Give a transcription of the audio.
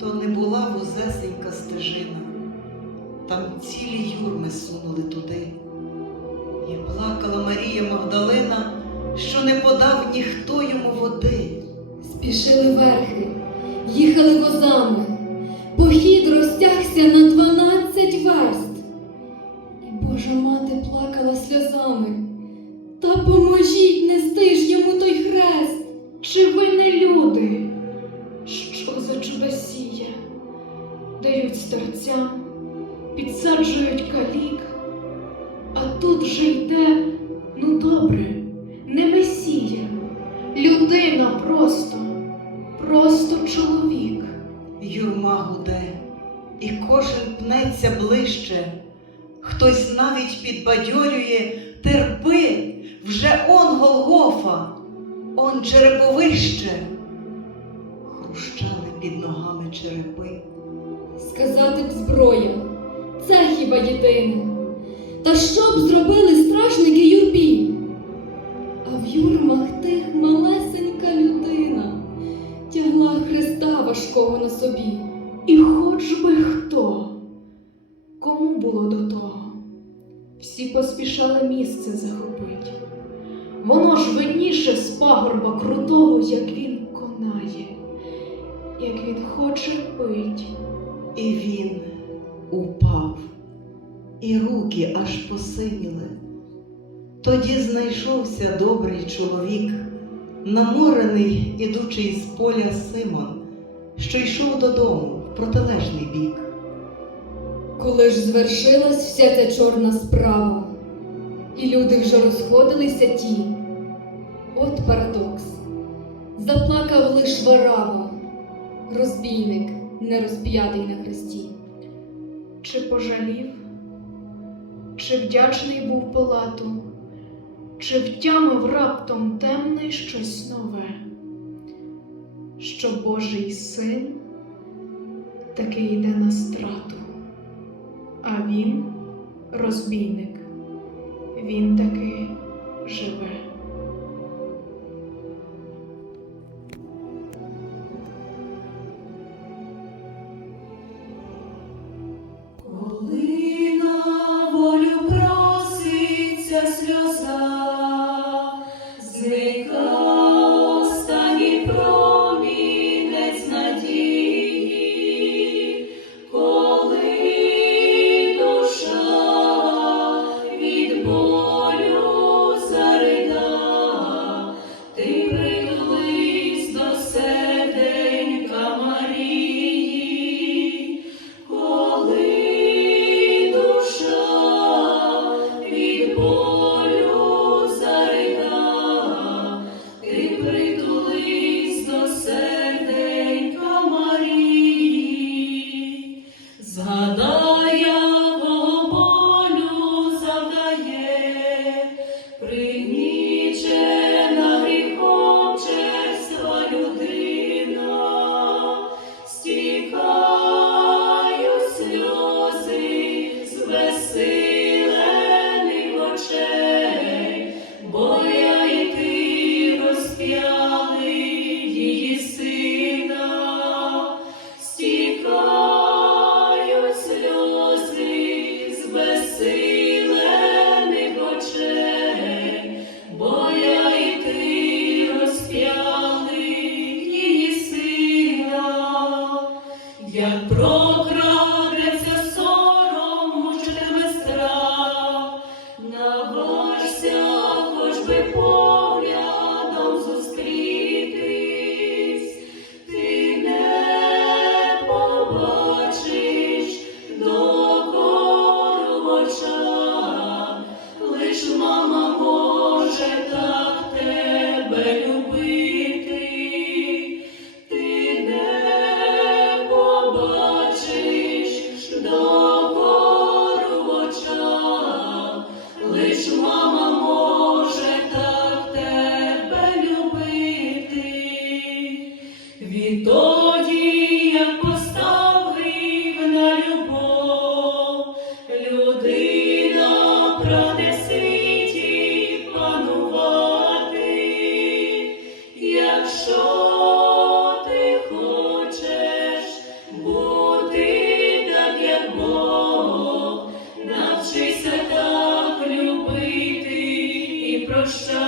то не була вузесенька стежина. Там цілі юрми сунули туди. І плакала Марія Магдалина, що не подав ніхто йому води. Спішили верхи, їхали возами. Похід розтягся на дванадцять верст. І Божа мати плакала сльозами. Та поможіть нести ж йому За чудосія? Дають старцям, підсаджують калік, а тут же йде, ну добре, не месія, людина просто, просто чоловік. Юрма гуде, і кожен пнеться ближче. Хтось навіть підбадьорює, терпи, вже он Голгофа, он череповище. Хрущали під ногами черепи. Сказати б зброя, це хіба єдине. Та що б зробили страшники юрбі? А в юрмах тих малесенька людина тягла Христа важкого на собі. І хоч би хто, кому було до того, всі поспішали місце захопить. Воно ж видніше з пагорба крутого, як і руки аж посиніли. Тоді знайшовся добрий чоловік, наморений, ідучий з поля Симон, що йшов додому в протилежний бік. Коли ж звершилась вся ця чорна справа, і люди вже розходилися ті. От парадокс. Заплакав лиш варава, розбійник, не розп'ятий на хресті. Чи пожалів, чи вдячний був палату, чи втямив раптом темне щось нове, що Божий син таки йде на страту, а він, розбійник, він таки живе. Як прокрадеться Відтоді, як постав любов, людина прагне панувати, якщо ти хочеш бути так, як Бог, навчися так любити прощати.